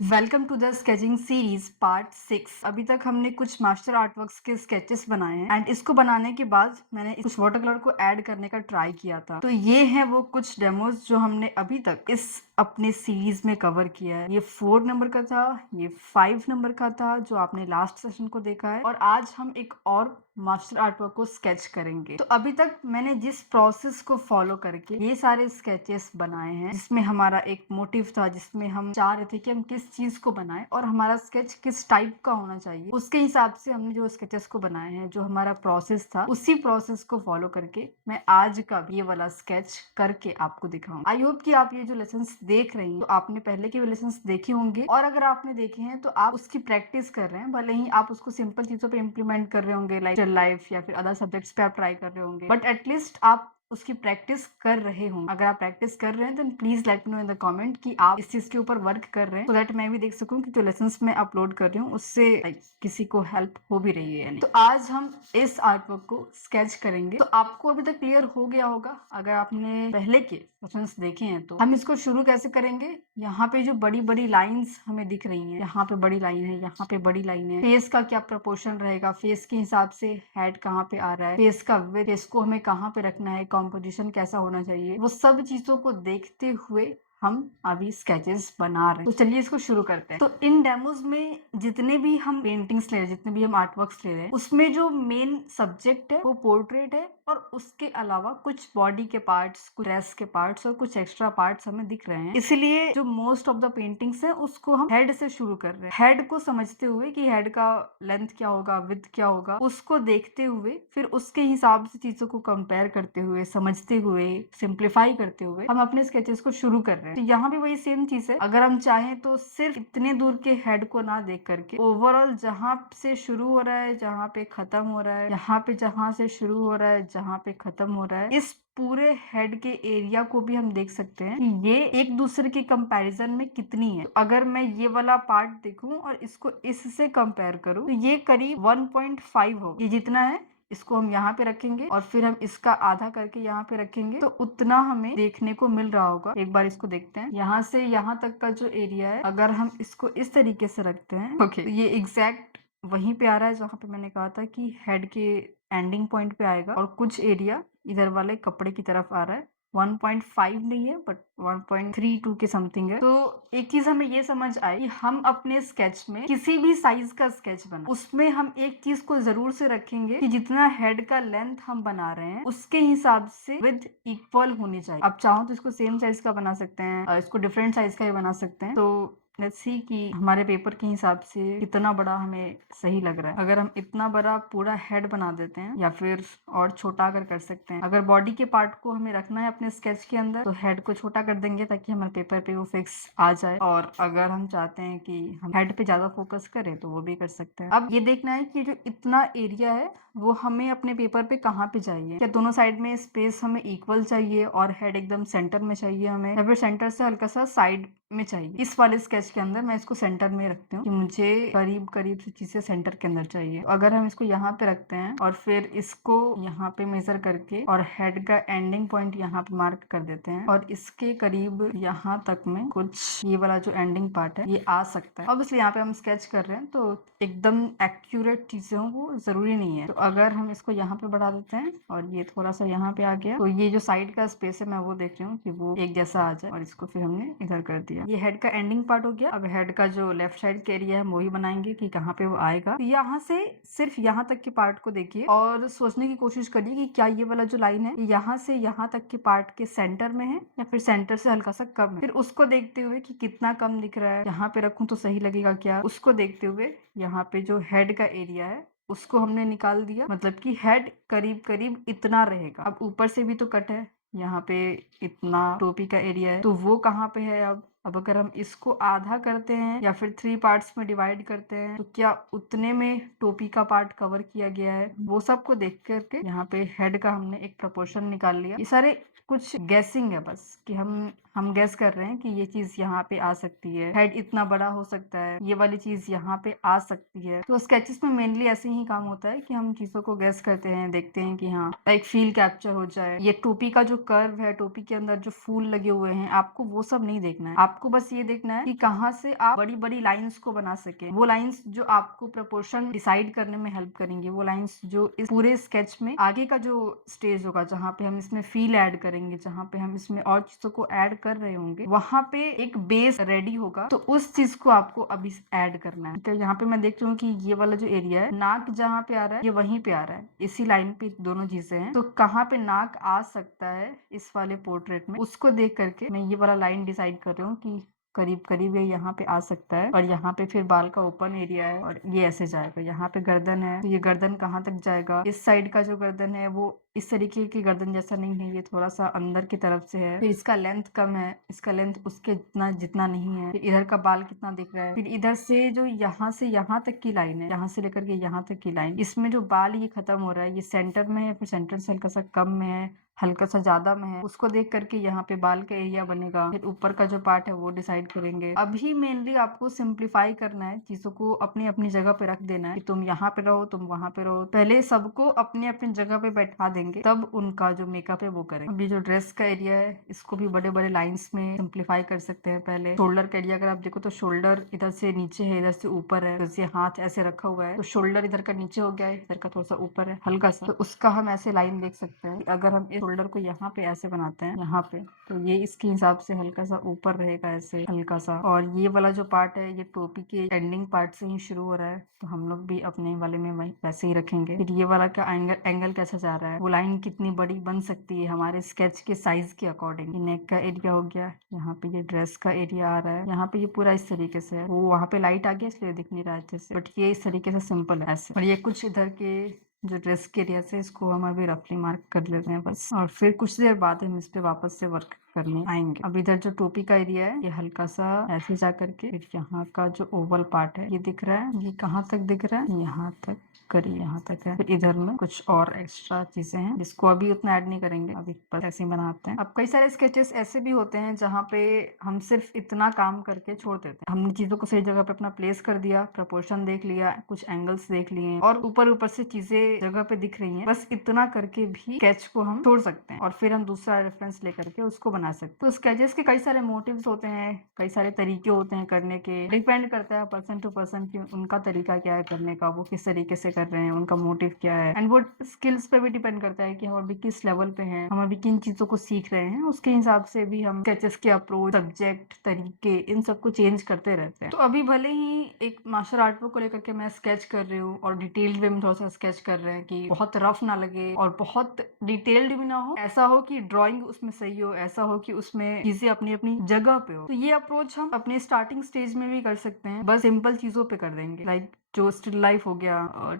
Welcome to the sketching series part 6। अभी तक हमने कुछ मास्टर आर्टवर्क्स के स्केचेस बनाए हैं एंड इसको बनाने के बाद मैंने कुछ वाटर कलर को ऐड करने का ट्राई किया था। तो ये हैं वो कुछ डेमोज जो हमने अभी तक इस अपने सीरीज में कवर किया है। ये 4 नंबर का था, ये 5 नंबर का था जो आपने लास्ट सेशन को देखा है, और आज हम एक और मास्टर आर्टवर्क को स्केच करेंगे। तो अभी तक मैंने जिस प्रोसेस को फॉलो करके ये सारे स्केचेस बनाए हैं, जिसमें हमारा एक मोटिव था, जिसमें हम चाह रहे थे कि हम किस चीज को बनाएं और हमारा स्केच किस टाइप का होना चाहिए, उसके हिसाब से हमने जो स्केचेस को बनाए हैं, जो हमारा प्रोसेस था उसी प्रोसेस को फॉलो करके मैं आज का ये वाला स्केच करके आपको दिखाऊंगा। आई होप कि आप ये जो लेसन्स देख रही हैं तो आपने पहले के भी लेसन्स देखे होंगे, और अगर आपने देखे हैं तो आप उसकी प्रैक्टिस कर रहे हैं। भले ही आप उसको सिंपल चीजों पे इम्प्लीमेंट कर रहे होंगे, लाइक लाइफ या फिर अदर सब्जेक्ट्स पे आप ट्राई कर रहे होंगे, बट एटलीस्ट आप उसकी प्रैक्टिस कर रहे होंगे। अगर आप प्रैक्टिस कर रहे हैं तो please let me know in the comment कि आप इस चीज के ऊपर वर्क कर रहे हैं, सो दैट मैं भी देख सकूं कि जो लेसन्स मैं अपलोड कर रही हूँ उससे किसी को हेल्प हो भी रही है या नहीं। तो आज हम इस आर्टवर्क को स्केच करेंगे। तो आपको अभी तक क्लियर हो गया होगा अगर आपने पहले के क्वेश्चंस देखे हैं। तो हम इसको शुरू कैसे करेंगे? यहाँ पे जो बड़ी बड़ी लाइंस हमें दिख रही हैं, यहाँ पे बड़ी लाइन है, यहाँ पे बड़ी लाइन है। फेस का क्या प्रोपोर्शन रहेगा, फेस के हिसाब से हेड कहाँ पे आ रहा है, फेस का विड्थ, फेस को हमें कहाँ पे रखना है, कॉम्पोजिशन कैसा होना चाहिए, वो सब चीजों को देखते हुए हम अभी स्केचेस बना रहे हैं। तो चलिए इसको शुरू करते हैं। तो इन डेमोज में जितने भी हम पेंटिंग्स ले रहे हैं, जितने भी हम आर्टवर्क्स ले रहे हैं, उसमें जो मेन सब्जेक्ट है वो पोर्ट्रेट है, और उसके अलावा कुछ बॉडी के पार्ट्स, कुछ ड्रेस के पार्ट्स और कुछ एक्स्ट्रा पार्ट्स हमें दिख रहे हैं। इसलिए जो मोस्ट ऑफ द पेंटिंग्स है उसको हम हेड से शुरू कर रहे हैं। हेड को समझते हुए कि हेड का लेंथ क्या होगा, विड्थ क्या होगा, उसको देखते हुए फिर उसके हिसाब से चीजों को कंपेयर करते हुए, समझते हुए, सिंप्लीफाई करते हुए हम अपने स्केचेस को शुरू कर रहे हैं। तो यहाँ भी वही सेम चीज है। अगर हम चाहें तो सिर्फ इतने दूर के हेड को ना देख करके ओवरऑल जहाँ से शुरू हो रहा है, जहाँ पे खत्म हो रहा है, यहाँ पे जहाँ से शुरू हो रहा है, जहाँ पे खत्म हो रहा है, इस पूरे हेड के एरिया को भी हम देख सकते हैं कि ये एक दूसरे के कंपैरिजन में कितनी है। तो अगर मैं ये वाला पार्ट देखूं और इसको इससे कंपेयर करूं तो ये करीब 1.5 होगा। ये जितना है इसको हम यहाँ पे रखेंगे और फिर हम इसका आधा करके यहाँ पे रखेंगे, तो उतना हमें देखने को मिल रहा होगा। एक बार इसको देखते हैं। यहाँ से यहाँ तक का जो एरिया है, अगर हम इसको इस तरीके से रखते हैं, ओके, तो ये एग्जैक्ट वहीं पे आ रहा है जहाँ पे मैंने कहा था कि हेड के एंडिंग पॉइंट पे आएगा, और कुछ एरिया इधर वाले कपड़े की तरफ आ रहा है। 1.5 नहीं है बट 1.32 के समथिंग है। तो एक चीज हमें ये समझ आई कि हम अपने स्केच में किसी भी साइज का स्केच बना, उसमें हम एक चीज को जरूर से रखेंगे कि जितना हेड का लेंथ हम बना रहे हैं उसके हिसाब से विड्थ इक्वल होनी चाहिए। आप चाहो तो इसको सेम साइज का बना सकते हैं, इसको डिफरेंट साइज का भी बना सकते हैं। तो लेट्स सी कि हमारे पेपर के हिसाब से कितना बड़ा हमें सही लग रहा है। अगर हम इतना बड़ा पूरा हेड बना देते हैं, या फिर और छोटा अगर कर सकते हैं। अगर बॉडी के पार्ट को हमें रखना है अपने स्केच के अंदर तो हेड को छोटा कर देंगे ताकि हमारे पेपर पे वो फिक्स आ जाए, और अगर हम चाहते हैं कि हम हेड पे ज्यादा फोकस करें तो वो भी कर सकते हैं। अब ये देखना है कि जो इतना एरिया है वो हमें अपने पेपर पे कहाँ पे चाहिए। क्या दोनों साइड में स्पेस हमें इक्वल चाहिए और हेड एकदम सेंटर में चाहिए हमें, या फिर सेंटर से हल्का सा साइड में चाहिए? इस वाले स्केच के अंदर मैं इसको सेंटर में रखती हूँ कि मुझे करीब करीब से चीजें सेंटर के अंदर चाहिए। तो अगर हम इसको यहाँ पे रखते हैं और फिर इसको यहाँ पे मेजर करके और हेड का एंडिंग पॉइंट यहाँ पे मार्क कर देते हैं, और इसके करीब यहाँ तक में कुछ ये वाला जो एंडिंग पार्ट है ये आ सकता है। ऑब्वियसली यहाँ पे हम स्केच कर रहे हैं तो एकदम एक्यूरेट चीजें हो वो जरूरी नहीं है। तो अगर हम इसको यहाँ पे बढ़ा देते हैं और ये थोड़ा सा यहाँ पे आ गया, तो ये जो साइड का स्पेस है मैं वो देख रही हूँ कि वो एक जैसा आ जाए, और इसको फिर हमने इधर कर दिया। ये हेड का एंडिंग पार्ट हो गया। अब हेड का जो लेफ्ट साइड का एरिया है हम वही बनाएंगे कि कहाँ पे वो आएगा। तो यहाँ से सिर्फ यहाँ तक के पार्ट को देखिए और सोचने की कोशिश करिए कि क्या ये वाला जो लाइन है यहाँ से यहाँ तक के पार्ट के सेंटर में है या फिर सेंटर से हल्का सा कम है। फिर उसको देखते हुए कि कितना कम दिख रहा है, यहाँ पे रखूं तो सही लगेगा क्या, उसको देखते हुए यहाँ पे जो हेड का एरिया है उसको हमने निकाल दिया, मतलब कि हेड करीब करीब इतना रहेगा। अब ऊपर से भी तो कट है, यहाँ पे इतना टोपी का एरिया है, तो वो कहाँ पे है? अब अगर हम इसको आधा करते हैं या फिर 3 पार्ट्स में डिवाइड करते हैं तो क्या उतने में टोपी का पार्ट कवर किया गया है? वो सबको देख करके यहाँ पे हेड का हमने एक प्रोपोर्शन निकाल लिया। ये सारे कुछ गैसिंग है बस कि हम हम गेस कर रहे हैं कि ये चीज यहाँ पे आ सकती है, हेड इतना बड़ा हो सकता है, ये वाली चीज यहाँ पे आ सकती है। तो स्केचेस में मेनली ऐसे ही काम होता है कि हम चीजों को गेस करते हैं, देखते हैं कि हाँ एक फील कैप्चर हो जाए। ये टोपी का जो कर्व है, टोपी के अंदर जो फूल लगे हुए हैं, आपको वो सब नहीं देखना है। आपको बस ये देखना है कि कहाँ से आप बड़ी बड़ी लाइंस को बना सके, वो लाइंस जो आपको प्रपोर्शन डिसाइड करने में हेल्प करेंगे, वो लाइंस जो इस पूरे स्केच में आगे का जो स्टेज होगा, जहाँ पे हम इसमें फील ऐड करेंगे, जहाँ पे हम इसमें और चीजों को ऐड कर रहे होंगे, वहां पे एक बेस रेडी होगा। तो उस चीज को आपको अभी ऐड करना है। तो यहाँ पे मैं देख रही हूँ कि ये वाला जो एरिया है, नाक जहाँ पे आ रहा है ये वहीं पे आ रहा है, इसी लाइन पे दोनों चीजें हैं। तो कहाँ पे नाक आ सकता है इस वाले पोर्ट्रेट में, उसको देख करके मैं ये वाला लाइन डिसाइड कर रही हूँ कि करीब करीब ये यहाँ पे आ सकता है। और यहाँ पे फिर बाल का ओपन एरिया है और ये ऐसे जाएगा। यहाँ पे गर्दन है, तो ये गर्दन कहाँ तक जाएगा। इस साइड का जो गर्दन है वो इस तरीके की गर्दन जैसा नहीं है, ये थोड़ा सा अंदर की तरफ से है। फिर इसका लेंथ कम है, इसका लेंथ उसके जितना जितना नहीं है। फिर इधर का बाल कितना दिख रहा है। फिर इधर से जो यहाँ से यहाँ तक की लाइन है, यहाँ से लेकर के यहाँ तक की लाइन, इसमें जो बाल ये खत्म हो रहा है, ये सेंटर में है, फिर सेंटर से हल्का सा कम में है, हल्का सा ज्यादा में है। उसको देख करके यहाँ पे बाल का एरिया बनेगा। फिर ऊपर का जो पार्ट है वो डिसाइड करेंगे। अभी मेनली आपको सिंप्लीफाई करना है, चीजों को अपनी अपनी जगह पे रख देना है कि तुम यहाँ पे रहो, तुम वहां पे रहो। पहले सबको अपने अपनी जगह पे बैठा देंगे, तब उनका जो मेकअप है वो करेंगे। अभी जो ड्रेस का एरिया है, इसको भी बड़े बड़े लाइन्स में सिंप्लीफाई कर सकते हैं। पहले शोल्डर का एरिया अगर आप देखो तो शोल्डर इधर से नीचे है, इधर से ऊपर है। जैसे हाथ ऐसे रखा हुआ है तो शोल्डर इधर का नीचे हो गया है, इधर का थोड़ा सा ऊपर है हल्का सा। तो उसका हम ऐसे लाइन देख सकते हैं। अगर हम इस शोल्डर को यहाँ पे ऐसे बनाते हैं, यहाँ पे, तो ये इसके हिसाब से हल्का सा ऊपर रहेगा ऐसे हल्का सा। और ये वाला जो पार्ट है, ये टोपी के एंडिंग पार्ट से ही शुरू हो रहा है, तो हम लोग भी अपने वाले में वही वैसे ही रखेंगे। फिर ये वाला का एंगल कैसा जा रहा है, वो लाइन कितनी बड़ी बन सकती है हमारे स्केच के साइज के अकॉर्डिंग। नेक का एरिया हो गया, यहाँ पे ये ड्रेस का एरिया आ रहा है, यहाँ पे ये पूरा इस तरीके से है। वो वहाँ पे लाइट आ गया इसलिए दिख नहीं रहा है अच्छे से, बट ये इस तरीके से सिंपल है ऐसे। और ये कुछ इधर के जो ड्रेस के एरिया से, इसको हम अभी रफली मार्क कर लेते हैं बस। और फिर कुछ देर बाद हम इस पे वापस से वर्क करने आएंगे। अब इधर जो टोपी का एरिया है, ये हल्का सा ऐसे जा करके, फिर यहाँ का जो ओवल पार्ट है ये दिख रहा है, ये कहाँ तक दिख रहा है, यहाँ तक करी, यहाँ तक है। फिर इधर में कुछ और एक्स्ट्रा चीजें हैं जिसको अभी उतना ऐड नहीं करेंगे, अभी बस ऐसे ही बनाते हैं। अब कई सारे स्केचेस ऐसे भी होते हैं जहाँ पे हम सिर्फ इतना काम करके छोड़ देते हैं। हमने चीजों को सही जगह पे अपना प्लेस कर दिया, प्रपोर्शन देख लिया, कुछ एंगल्स देख लिए और ऊपर ऊपर से चीजें जगह पे दिख रही हैं, बस इतना करके भी स्केच को हम छोड़ सकते हैं और फिर हम दूसरा रेफरेंस लेकर के उसको बना सकते हैं। तो स्केचेस के कई सारे मोटिव्स होते हैं, कई सारे तरीके होते हैं करने के। डिपेंड करता है पर्सन टू पर्सन कि उनका तरीका क्या है करने का, वो किस तरीके से कर रहे हैं, उनका मोटिव क्या है। एंड वो स्किल्स पे भी डिपेंड करता है कि हम अभी किस लेवल पे हैं, हम अभी किन चीजों को सीख रहे हैं, उसके हिसाब से भी हम स्केचेस के अप्रोच, सब्जेक्ट, तरीके, इन सबको चेंज करते रहते हैं। तो अभी भले ही एक मार्शल आर्ट को लेकर के मैं स्केच कर रही हूँ और डिटेल्ड वे में थोड़ा सा स्केच कर रहे हैं कि बहुत रफ ना लगे और बहुत डिटेल्ड भी ना हो, ऐसा हो कि ड्राइंग उसमें सही हो, ऐसा हो कि उसमें चीजें अपनी अपनी जगह पे हो। तो ये अप्रोच हम अपने स्टार्टिंग स्टेज में भी कर सकते हैं, बस सिंपल चीजों पे कर देंगे। लाइक जो स्टिल लाइफ हो गया,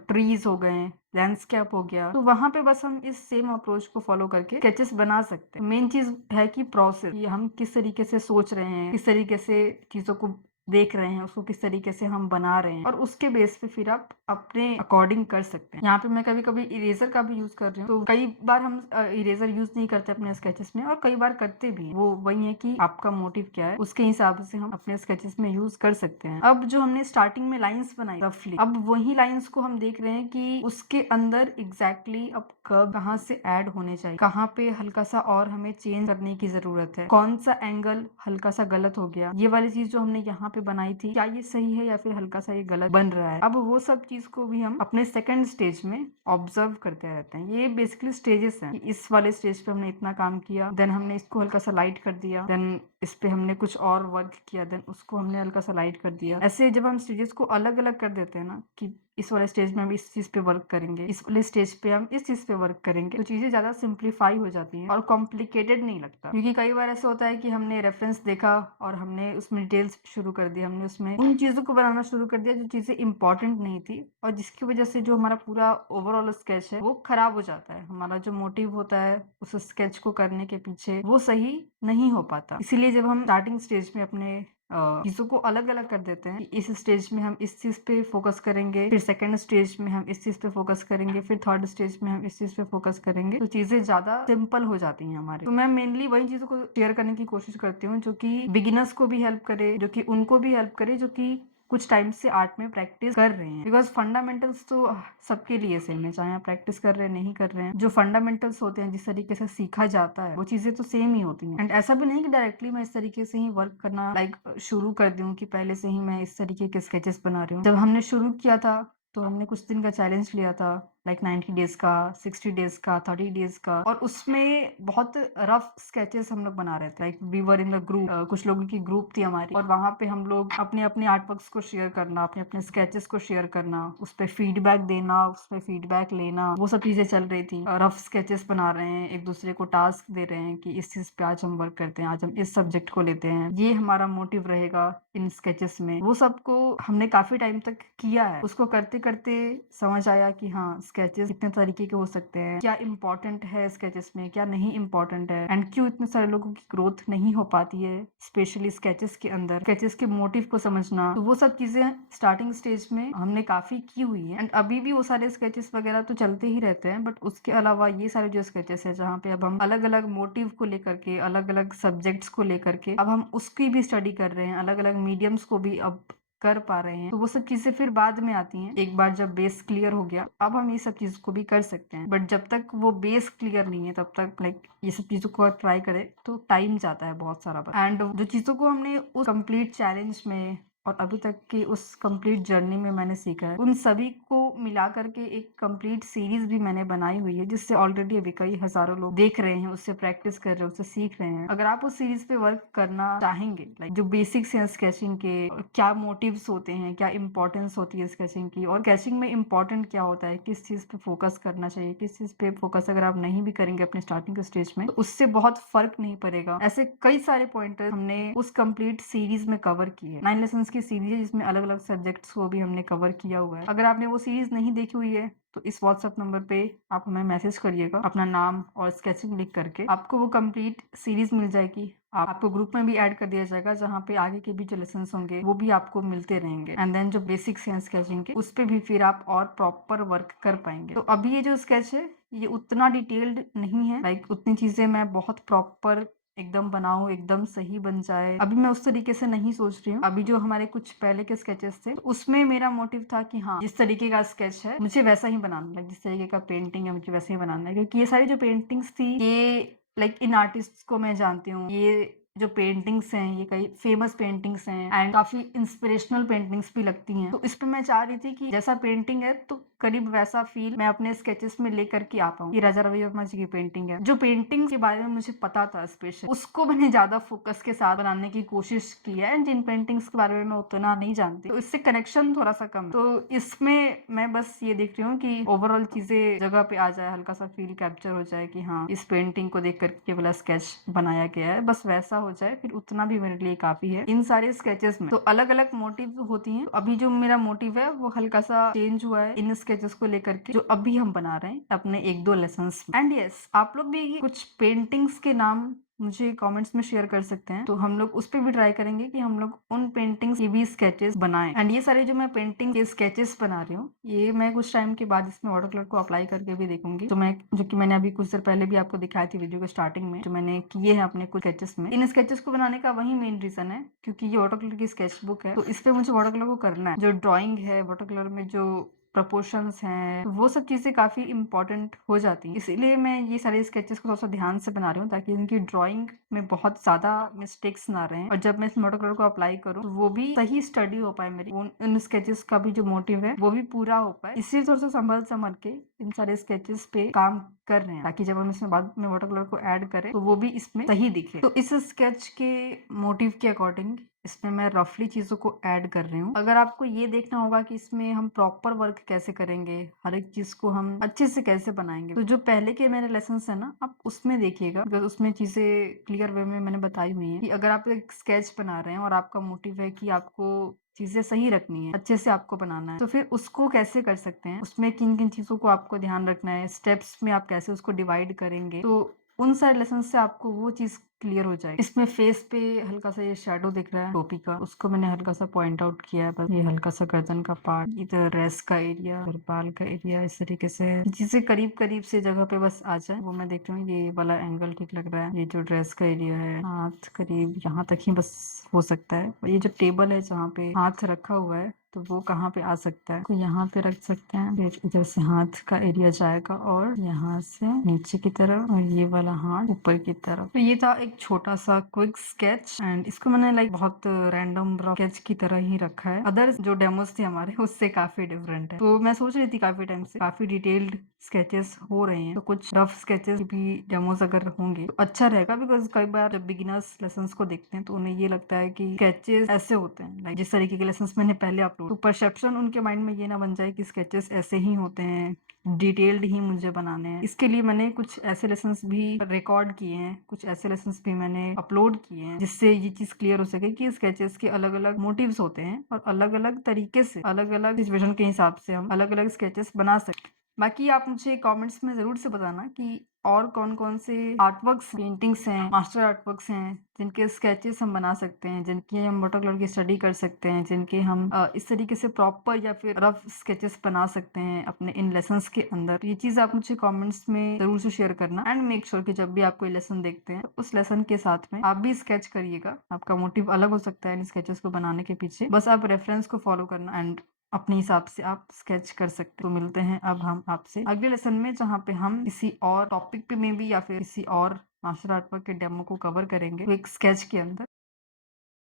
ट्रीज हो गए, लैंडस्केप हो गया, तो वहां पे बस हम इस सेम अप्रोच को फॉलो करके स्केचेस बना सकते हैं। मेन चीज है कि प्रोसेस, ये हम किस तरीके से सोच रहे हैं, किस तरीके से चीजों को देख रहे हैं, उसको किस तरीके से हम बना रहे हैं, और उसके बेस पे फिर आप अपने अकॉर्डिंग कर सकते हैं। यहाँ पे मैं कभी कभी इरेजर का भी यूज कर रही हूँ, तो कई बार हम इरेजर यूज नहीं करते अपने स्केचेस में और कई बार करते भी। वो वही है कि आपका मोटिव क्या है, उसके हिसाब से हम अपने स्केचेस में यूज कर सकते हैं। अब जो हमने स्टार्टिंग में लाइंस बनाई रफली, अब वही लाइंस को हम देख रहे हैं कि उसके अंदर एग्जैक्टली अब कर्व कहाँ से ऐड होने चाहिए, कहाँ पे हल्का सा और हमें चेंज करने की जरूरत है, कौन सा एंगल हल्का सा गलत हो गया, ये वाली चीज जो हमने यहाँ पे बनाई थी, क्या ये सही है या फिर हल्का सा ये गलत बन रहा है। अब वो सब चीज को भी हम अपने सेकंड स्टेज में ऑब्जर्व करते रहते हैं। ये बेसिकली स्टेजेस हैं कि इस वाले स्टेज पे हमने इतना काम किया, देन हमने इसको हल्का सा लाइट कर दिया, देन इस पे हमने कुछ और वर्क किया, देन उसको हमने हल्का सा लाइट कर दिया। ऐसे जब हम स्टेजेस को अलग अलग कर देते हैं ना, कि इस वाले स्टेज में हम इस चीज पे वर्क करेंगे, इस वाले स्टेज पे हम इस चीज पे वर्क करेंगे, तो चीजें ज्यादा सिंप्लीफाई हो जाती हैं और कॉम्प्लिकेटेड नहीं लगता। क्योंकि कई बार ऐसा होता है कि हमने रेफरेंस देखा और हमने उसमें डिटेल्स शुरू कर दी, हमने उसमें उन चीजों को बनाना शुरू कर दिया जो चीजें इंपॉर्टेंट नहीं थी, और जिसकी वजह से जो हमारा पूरा ओवरऑल स्केच है वो खराब हो जाता है। हमारा जो मोटिव होता है उस स्केच को करने के पीछे, वो सही नहीं हो पाता। इसीलिए जब हम स्टार्टिंग स्टेज में अपने चीज़ों को अलग-अलग कर देते हैं कि इस स्टेज में हम इस चीज़ पे फ़ोकस करेंगे, फिर सेकंड स्टेज में हम इस चीज़ पे फ़ोकस करेंगे, फिर थर्ड स्टेज में हम इस चीज़ पे फ़ोकस करेंगे, तो चीज़ें ज़्यादा सिंपल हो जाती हैं हमारी। तो मैं मेनली वही चीज़ों को शेयर करने की कोशिश करती हूँ जो कि बिगिनर्स को भी हेल्प करे, जो कि उनको भी हेल्प करे, जो कि कुछ टाइम से आर्ट में प्रैक्टिस कर रहे हैं। बिकॉज़ फंडामेंटल्स तो सबके लिए सेम है, चाहे आप प्रैक्टिस कर रहे हैं, नहीं कर रहे हैं। जो फंडामेंटल्स होते हैं, जिस तरीके से सीखा जाता है, वो चीज़ें तो सेम ही होती हैं। एंड ऐसा भी नहीं कि डायरेक्टली मैं इस तरीके से ही वर्क करना शुरू कर दूँ कि पहले से ही मैं इस तरीके के स्केचेस बना रही हूँ। जब हमने शुरू किया था, तो हमने कुछ दिन का चैलेंज लिया था, 90 डेज़ का, 60 डेज़ का, 30 डेज़ का, और उसमें बहुत रफ स्केचेस हम लोग बना रहे थे। We were in the group, कुछ लोगों की ग्रुप थी हमारी, और वहाँ पे हम लोग अपने-अपने आर्टवर्क्स को शेयर करना, अपने-अपने स्केचेस को शेयर करना, उस पे फीडबैक देना, उस पे फीडबैक लेना, वो सब चीज़ें चल रही थी। रफ स्केचेस बना रहे हैं, एक-दूसरे को टास्क दे रहे हैं कि इस चीज़ पे आज हम वर्क करते हैं, आज हम इस सब्जेक्ट को लेते हैं, ये हमारा मोटिव रहेगा इन स्केचेस में। वो सबको हमने काफ़ी टाइम तक किया है। उसको करते-करते समझ आया कि हाँ, स्केचेस इतने तरीके के हो सकते हैं, क्या इम्पोर्टेंट है स्केचेस में, क्या नहीं इम्पोर्टेंट है, एंड क्यों इतने सारे लोगों की ग्रोथ नहीं हो पाती है, स्पेशली स्केचेस के अंदर। स्केचेस के मोटिव को समझना, तो वो सब चीज़ें स्टार्टिंग स्टेज में हमने काफ़ी की हुई हैं, एंड अभी भी वो सारे स्केचेस वगैरह तो चलते ही रहते हैं, बट उसके अलावा ये सारे जो स्केचेस है, जहाँ पे अब हम अलग-अलग मोटिव को लेकर के, अलग-अलग सब्जेक्ट्स को लेकर के अब हम उसकी भी स्टडी कर रहे हैं, अलग-अलग मीडियम्स को भी अब कर पा रहे हैं। तो वो सब चीज़ें फिर बाद में आती हैं। एक बार जब बेस क्लियर हो गया, अब हम ये सब चीज़ को भी कर सकते हैं। बट जब तक वो बेस क्लियर नहीं है, तब तक ये सब चीज़ों को ट्राई करें तो टाइम जाता है बहुत सारा। एंड जो चीज़ों को हमने उस कंप्लीट चैलेंज में और अभी तक की उस कंप्लीट जर्नी में मैंने सीखा है, उन सभी को मिला करके एक कंप्लीट सीरीज भी मैंने बनाई हुई है, जिससे ऑलरेडी अभी कई हज़ारों लोग देख रहे हैं, उससे प्रैक्टिस कर रहे हैं, उससे सीख रहे हैं। अगर आप उस सीरीज पे वर्क करना चाहेंगे, जो बेसिक्स हैं स्केचिंग के, क्या मोटिव्स होते हैं, क्या इंपॉर्टेंस होती है स्केचिंग की, और स्केचिंग में इंपॉर्टेंट क्या होता है, किस चीज़ पे फोकस करना चाहिए, किस चीज़ पे फोकस अगर आप नहीं भी करेंगे अपने स्टार्टिंग के स्टेज में, तो उससे बहुत फर्क नहीं पड़ेगा। ऐसे कई सारे पॉइंटर हमने उस कंप्लीट सीरीज में कवर किए। 9 लेसन्स की सीरीज है, जिसमें अलग-अलग सब्जेक्ट्स को भी हमने कवर किया हुआ है। अगर आपने वो सीरीज नहीं देखी हुई है, तो इस व्हाट्सएप नंबर पे आप हमें मैसेज करिएगा, अपना नाम और स्केचिंग लिख करके। आपको वो कंप्लीट सीरीज मिल जाएगी। आपको ग्रुप में भी ऐड कर दिया जाएगा, जहाँ पे आगे के भी जो लेसन्स होंगे वो भी आपको मिलते रहेंगे। एंड देन जो बेसिक्स हैं स्केचिंग के, उस पे भी फिर आप और प्रॉपर वर्क कर पाएंगे। तो अभी ये जो स्केच है, ये उतना डिटेल्ड नहीं है, उतनी चीजें मैं बहुत प्रॉपर एकदम बनाऊं, एकदम सही बन जाए, अभी मैं उस तरीके से नहीं सोच रही हूँ। अभी जो हमारे कुछ पहले के स्केचेस थे, तो उसमें मेरा मोटिव था कि हाँ, जिस तरीके का स्केच है मुझे वैसा ही बनाना है, जिस तरीके का पेंटिंग है मुझे वैसे ही बनाना है, क्योंकि ये सारी जो पेंटिंग्स थी, ये इन आर्टिस्ट को मैं जानती हूँ। ये जो पेंटिंग्स हैं, ये कई फेमस पेंटिंग्स हैं, एंड काफी इंस्पिरेशनल पेंटिंग्स भी लगती हैं। तो इस पे मैं चाह रही थी कि जैसा पेंटिंग है, तो करीब वैसा फील मैं अपने स्केचेस में लेकर के आ पाऊँ। ये राजा रवि वर्मा जी की पेंटिंग है। जो पेंटिंग के बारे में मुझे पता था स्पेशल, उसको मैंने ज्यादा फोकस के साथ बनाने की कोशिश की है, एंड जिन पेंटिंग्स के बारे में मैं उतना नहीं जानती, तो इससे कनेक्शन थोड़ा सा कम है। तो इसमें मैं बस ये देख रही हूँ कि ओवरऑल चीजें जगह पे आ जाए, हल्का सा फील कैप्चर हो जाए कि हाँ, इस पेंटिंग को देख करके केवल स्केच बनाया गया है, बस वैसा हो जाए, फिर उतना भी मेरे लिए काफी है। इन सारे स्केचेस में तो अलग अलग मोटिव होती हैं। अभी जो मेरा मोटिव है वो हल्का सा चेंज हुआ है इन स्केचेस को लेकर के, जो अभी हम बना रहे हैं अपने 1-2 लेसन्स में। एंड यस, आप लोग भी कुछ पेंटिंग्स के नाम मुझे कमेंट्स में शेयर कर सकते हैं, तो हम लोग उस पे भी ट्राई करेंगे कि हम लोग उन पेंटिंग्स के भी स्केचेस बनाएं। एंड ये सारे जो मैं पेंटिंग के स्केचेस बना रही हूँ, ये मैं कुछ टाइम के बाद इसमें वाटर कलर को अप्लाई करके भी देखूंगी, जो कि मैंने अभी कुछ देर पहले भी आपको दिखाई थी वीडियो के स्टार्टिंग में, जो मैंने किए हैं अपने कुछ स्केचेस में। इन स्केचेस को बनाने का वही मेन रीजन है, क्योंकि ये वाटर कलर की स्केच बुक है, तो इस पे मुझे वाटर कलर को करना है। जो ड्रॉइंग है वाटर कलर में, जो प्रपोर्शंस हैं, वो सब चीजें काफी इंपॉर्टेंट हो जाती हैं। इसीलिए मैं ये सारे स्केचेस को थोड़ा सा ध्यान से बना रही हूँ, ताकि इनकी ड्राइंग में बहुत ज्यादा मिस्टेक्स ना रहे, और जब मैं इस वाटर कलर को अप्लाई करूँ, तो वो भी सही स्टडी हो पाए मेरी, उन स्केचेस का भी जो मोटिव है वो भी पूरा हो पाए। इसलिए थोड़ा सा संभल संभल के इन सारे स्केचेस पे काम कर रहे हैं, ताकि जब हम इसमें बाद में वाटर कलर को ऐड करें, तो वो भी इसमें सही दिखे। तो इस स्केच के मोटिव के अकॉर्डिंग इसमें मैं रफली चीजों को ऐड कर रही हूँ। अगर आपको ये देखना होगा कि इसमें हम प्रॉपर वर्क कैसे करेंगे, हर एक चीज को हम अच्छे से कैसे बनाएंगे, तो जो पहले के मेरे लेसन्स है ना, आप उसमें देखिएगा, बिकॉज उसमें चीजें क्लियर वे में मैंने बताई हुई है कि अगर आप एक स्केच बना रहे हैं और आपका मोटिव है कि आपको चीजें सही रखनी है, अच्छे से आपको बनाना है, तो फिर उसको कैसे कर सकते हैं, उसमें किन किन चीजों को आपको ध्यान रखना है, स्टेप्स में आप कैसे उसको डिवाइड करेंगे। तो उन सारे लेसन से आपको वो चीज क्लियर हो जाएगी। इसमें फेस पे हल्का सा ये शैडो दिख रहा है टोपी का, उसको मैंने हल्का सा पॉइंट आउट किया है बस। ये हल्का सा गर्दन का पार्ट, इधर रेस्ट का एरिया, फिर बाल का एरिया, इस तरीके से जिसे करीब करीब से जगह पे बस आ जाए वो मैं देख रही हूँ। ये वाला एंगल ठीक लग रहा है। ये जो ड्रेस का एरिया है, हाथ करीब यहाँ तक ही बस हो सकता है। और ये जो टेबल है जहाँ पे हाथ रखा हुआ है, तो वो कहाँ पे आ सकता है, तो यहाँ पे रख सकते हैं। फिर इधर से हाथ का एरिया जाएगा और यहाँ से नीचे की तरफ, और ये वाला हाथ ऊपर की तरफ। तो ये था एक छोटा सा क्विक स्केच, एंड इसको मैंने लाइक बहुत रैंडम स्केच की तरह ही रखा है। अदर जो डेमोस थे हमारे उससे काफी डिफरेंट है। तो मैं सोच रही थी काफी टाइम से काफी डिटेल्ड स्केचेस हो रहे हैं, तो कुछ रफ स्केचेस भी डेमोस अगर होंगे तो अच्छा रहेगा। बिकॉज कई बार जब बिगिनर्स लेसन्स को देखते हैं तो उन्हें ये लगता है कि स्केचेस ऐसे होते हैं, लाइक जिस तरीके के लेसन्स मैंने पहले अपलोड, तो परसेप्शन उनके माइंड में ये ना बन जाए कि स्केचेस ऐसे ही होते हैं, डिटेल्ड ही मुझे बनाने हैं। इसके लिए मैंने कुछ ऐसे लेसन्स भी रिकॉर्ड किए हैं, कुछ ऐसे लेसन्स भी मैंने अपलोड किए हैं, जिससे ये चीज क्लियर हो सके कि स्केचेस के अलग अलग मोटिव्स होते हैं और अलग अलग तरीके से अलग अलग सिचुएशन के हिसाब से हम अलग अलग स्केचेस बना सकते हैं। बाकी आप मुझे कमेंट्स में जरूर से बताना कि और कौन कौन से आर्टवर्क्स, पेंटिंग्स हैं, मास्टर आर्टवर्क्स हैं, जिनके स्केचेस हम बना सकते हैं, जिनकी हम वाटर कलर की स्टडी कर सकते हैं, जिनके हम इस तरीके से प्रॉपर या फिर रफ स्केचेस बना सकते हैं अपने इन लेसन्स के अंदर। तो ये चीज आप मुझे कमेंट्स में जरूर से शेयर करना, एंड मेक श्योर कि जब भी आप कोई लेसन देखते हैं तो उस लेसन के साथ में आप भी स्केच करिएगा। आपका मोटिव अलग हो सकता है इन स्केचेस को बनाने के पीछे, बस आप रेफरेंस को फॉलो करना एंड अपने हिसाब से आप स्केच कर सकते। तो मिलते हैं अब हम आपसे अगले लेसन में, जहाँ पे हम किसी और टॉपिक पे में भी या फिर किसी और मार्शल आर्ट वर्क के डेमो को कवर करेंगे, तो एक स्केच के अंदर।